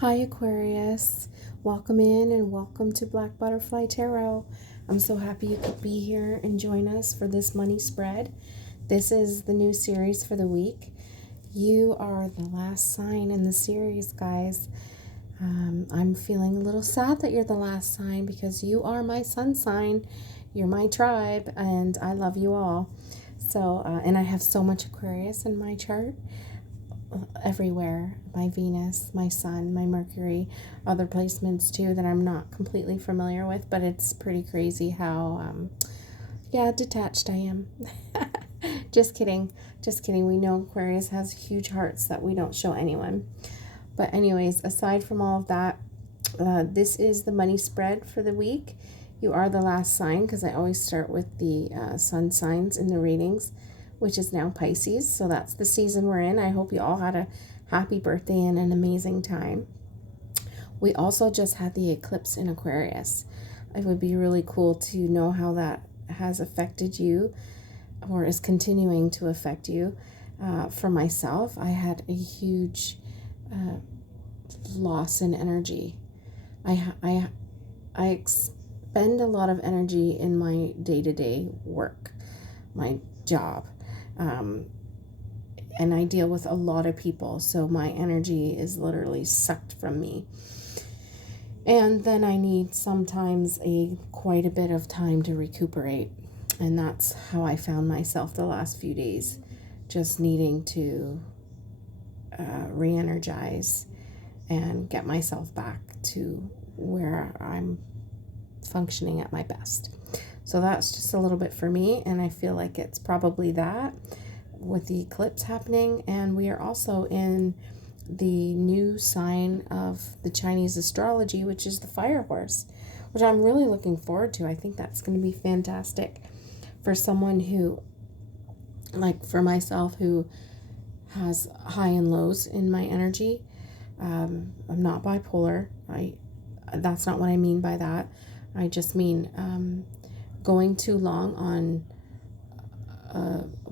Hi Aquarius, welcome in and welcome to Black Butterfly Tarot. I'm so happy you could be here and join us for this money spread. This is the new series for the week. You are the last sign in the series, guys. I'm feeling a little sad that you're the last sign because you are my sun sign. You're my tribe and I love you all. So, and I have so much Aquarius in my chart. Everywhere, my Venus, my Sun, my Mercury, other placements too that I'm not completely familiar with, but it's pretty crazy how detached I am. Just kidding, we know Aquarius has huge hearts that we don't show anyone. But anyways, aside from all of that, this is the money spread for the week. You are the last sign because I always start with the sun signs in the readings, which is now Pisces. So that's the season we're in. I hope you all had a happy birthday and an amazing time. We also just had the eclipse in Aquarius. It would be really cool to know how that has affected you or is continuing to affect you. For myself, I had a huge loss in energy. I expend a lot of energy in my day-to-day work, my job. And I deal with a lot of people, so my energy is literally sucked from me. And then I need sometimes quite a bit of time to recuperate. And that's how I found myself the last few days, just needing to re-energize and get myself back to where I'm functioning at my best. So that's just a little bit for me, and I feel like it's probably that with the eclipse happening. And we are also in the new sign of the Chinese astrology, which is the fire horse, which I'm really looking forward to. I think that's going to be fantastic for someone who, like for myself, who has high and lows in my energy. I'm not bipolar. That's not what I mean by that. I just mean going too long on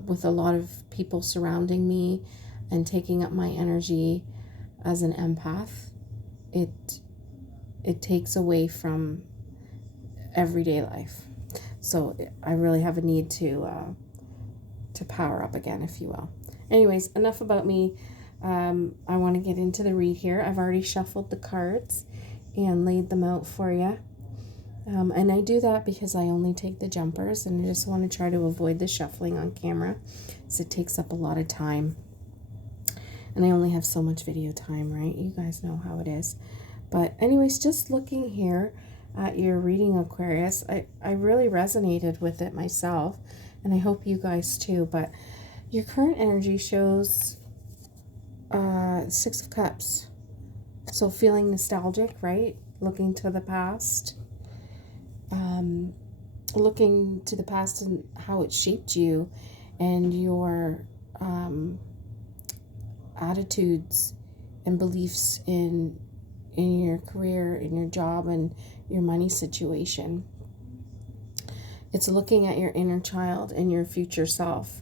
with a lot of people surrounding me and taking up my energy as an empath, it takes away from everyday life. So I really have a need to power up again, if you will. Anyways, enough about me. I want to get into the read here. I've already shuffled the cards and laid them out for you. And I do that because I only take the jumpers, and I just want to try to avoid the shuffling on camera, because it takes up a lot of time. And I only have so much video time, right? You guys know how it is. But anyways, just looking here at your reading, Aquarius, I really resonated with it myself, and I hope you guys too. But your current energy shows Six of Cups. So feeling nostalgic, right? Looking to the past. Looking to the past and how it shaped you and your attitudes and beliefs in your career, in your job, and your money situation. It's looking at your inner child and your future self.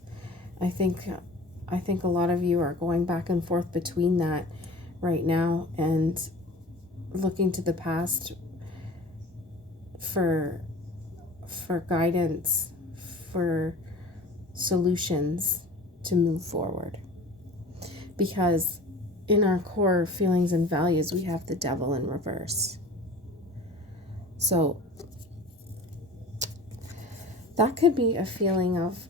I think a lot of you are going back and forth between that right now and looking to the past for guidance, for solutions to move forward. Because in our core feelings and values, we have the devil in reverse. So that could be a feeling of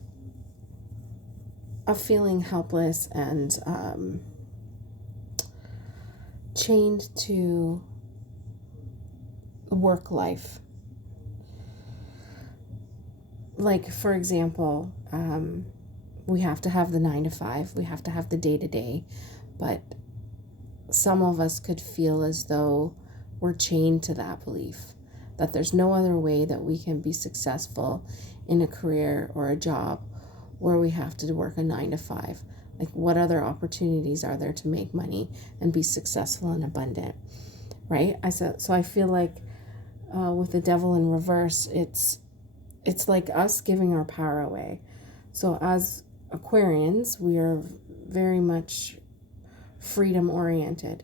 feeling helpless and chained to work life. Like, for example, we have to have the 9 to 5, we have to have the day-to-day, but some of us could feel as though we're chained to that belief, that there's no other way that we can be successful in a career or a job where we have to work a 9 to 5. Like, what other opportunities are there to make money and be successful and abundant, right? So I feel like with the devil in reverse, it's like us giving our power away. So as Aquarians, we are very much freedom oriented.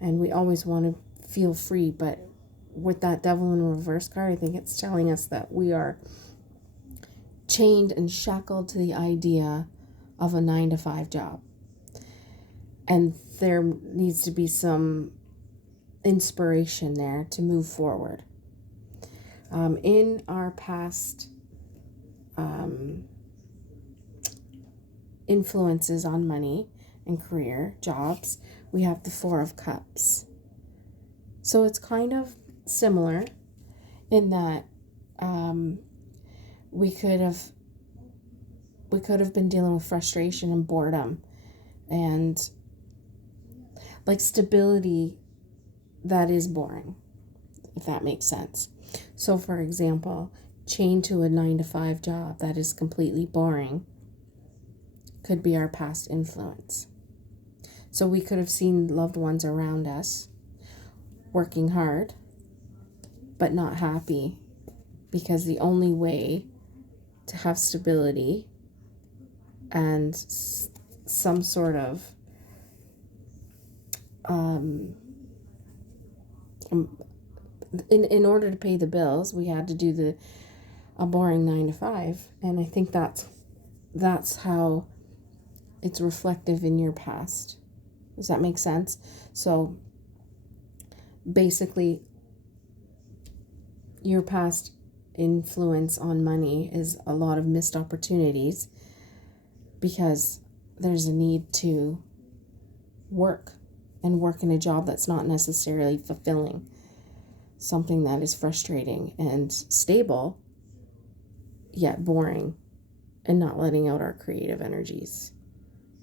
and we always want to feel free. But with that devil in reverse card, I think it's telling us that we are chained and shackled to the idea of a 9 to 5 job. And there needs to be some inspiration there to move forward. In our past influences on money and career, jobs, we have the 4 of Cups. So it's kind of similar in that we could have been dealing with frustration and boredom and like stability that is boring, if that makes sense. So for example, chained to a 9 to 5 job that is completely boring could be our past influence. So we could have seen loved ones around us working hard but not happy, because the only way to have stability and some sort of in order to pay the bills, we had to do a boring 9 to 5, and I think that's how it's reflective in your past. Does that make sense? So basically, your past influence on money is a lot of missed opportunities because there's a need to work in a job that's not necessarily fulfilling, something that is frustrating and stable yet boring, and not letting out our creative energies,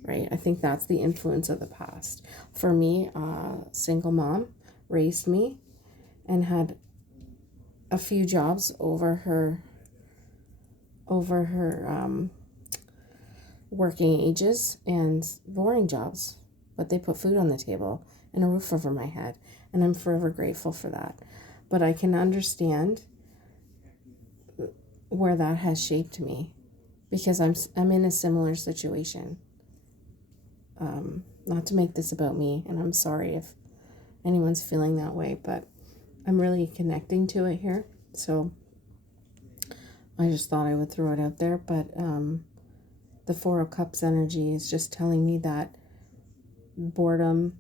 right? I think that's the influence of the past. For me, single mom, raised me and had a few jobs over her working ages, and boring jobs, but they put food on the table and a roof over my head, and I'm forever grateful for that. But I can understand where that has shaped me, because I'm in a similar situation. Not to make this about me, and I'm sorry if anyone's feeling that way, but I'm really connecting to it here. So I just thought I would throw it out there. But the 4 of Cups energy is just telling me that boredom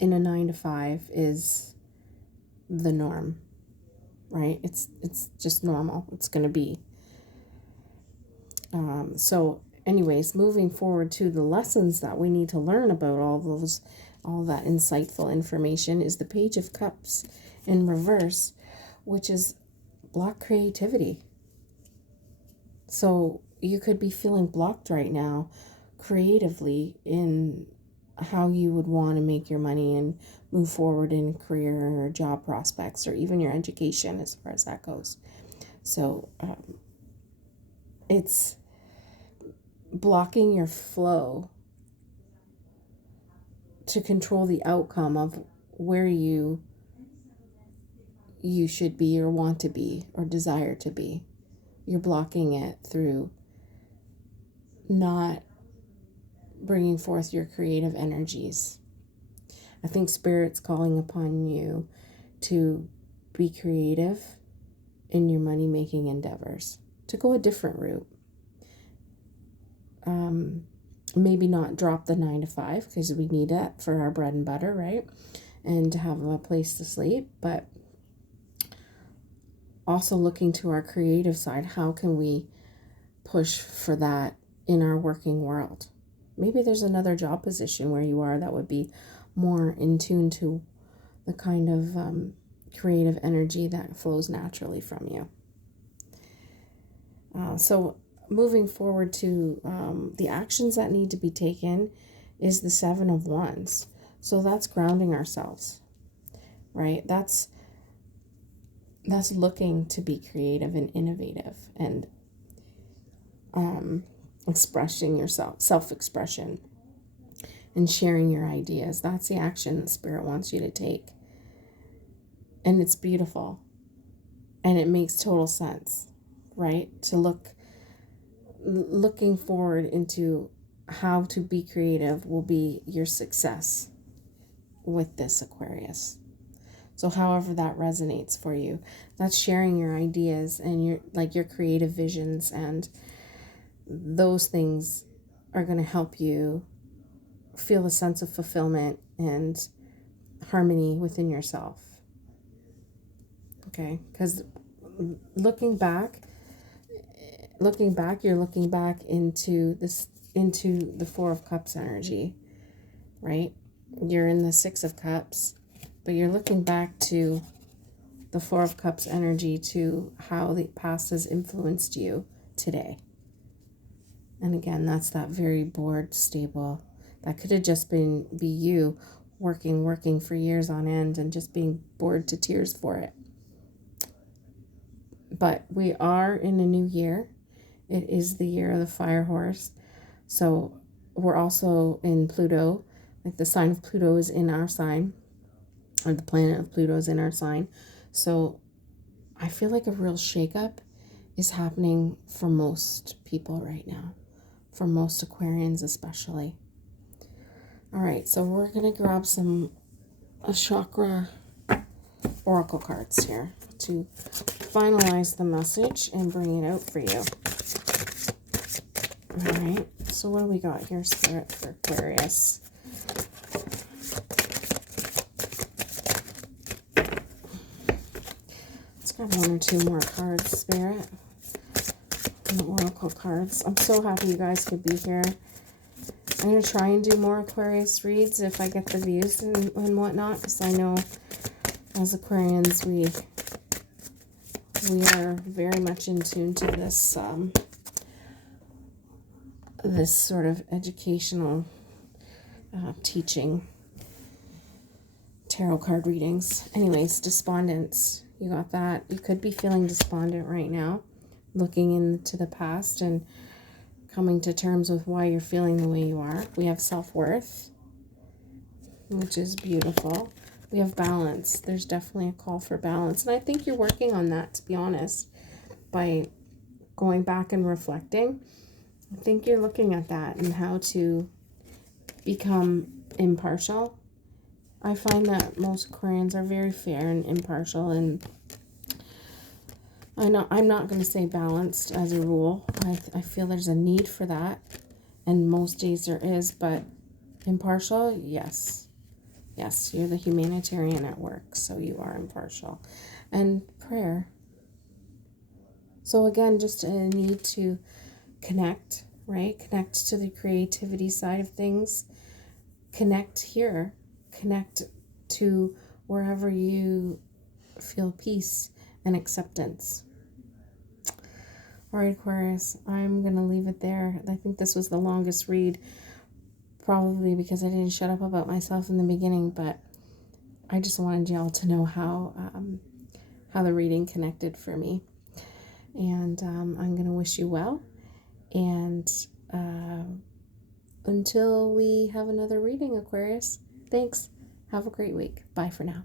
in a 9 to 5 is the norm, right? It's just normal. It's going to be. So anyways, moving forward to the lessons that we need to learn about all that insightful information is the Page of Cups in reverse, which is block creativity. So you could be feeling blocked right now creatively in how you would want to make your money and move forward in career or job prospects, or even your education as far as that goes. So it's blocking your flow to control the outcome of where you should be or want to be or desire to be. You're blocking it through not bringing forth your creative energies. I think Spirit's calling upon you to be creative in your money-making endeavors, to go a different route. Maybe not drop the 9 to 5, because we need that for our bread and butter, right? And to have a place to sleep, but also looking to our creative side. How can we push for that in our working world? Maybe there's another job position where you are that would be more in tune to the kind of creative energy that flows naturally from you. So moving forward to the actions that need to be taken is the 7 of Wands. So that's grounding ourselves, right? That's looking to be creative and innovative and expressing yourself, self-expression, and sharing your ideas. That's the action that Spirit wants you to take. And it's beautiful. And it makes total sense, right? To looking forward into how to be creative will be your success with this, Aquarius. So however that resonates for you, that's sharing your ideas and your creative visions, and those things are going to help you feel a sense of fulfillment and harmony within yourself. Okay? Because looking back, you're looking back into the Four of Cups energy, right? You're in the Six of Cups, but you're looking back to the Four of Cups energy, to how the past has influenced you today. And again, that's that very bored, stable. That could have just be you working for years on end and just being bored to tears for it. But we are in a new year. It is the year of the fire horse. So we're also in Pluto. Like the sign of Pluto is in our sign, or the planet of Pluto is in our sign. So I feel like a real shakeup is happening for most people right now, for most Aquarians especially. All right, so we're going to grab some chakra oracle cards here to finalize the message and bring it out for you. All right, so what do we got here, Spirit, for Aquarius? Let's grab one or two more cards, Spirit. And the oracle cards. I'm so happy you guys could be here. I'm going to try and do more Aquarius reads if I get the views and whatnot, because I know as Aquarians we are very much in tune to this this sort of educational teaching tarot card readings. Anyways, despondence, you got that. You could be feeling despondent right now, looking into the past and coming to terms with why you're feeling the way you are. We have self-worth, which is beautiful. We have balance. There's definitely a call for balance. And I think you're working on that, to be honest, by going back and reflecting. I think you're looking at that and how to become impartial. I find that most Aquarians are very fair and impartial, and I'm not going to say balanced as a rule. I feel there's a need for that, and most days there is, but impartial, yes. Yes, you're the humanitarian at work, so you are impartial. And prayer. So again, just a need to connect, right? Connect to the creativity side of things. Connect here. Connect to wherever you feel peace and acceptance. All right, Aquarius, I'm going to leave it there. I think this was the longest read, probably because I didn't shut up about myself in the beginning, but I just wanted y'all to know how the reading connected for me. And I'm going to wish you well. And until we have another reading, Aquarius, thanks. Have a great week. Bye for now.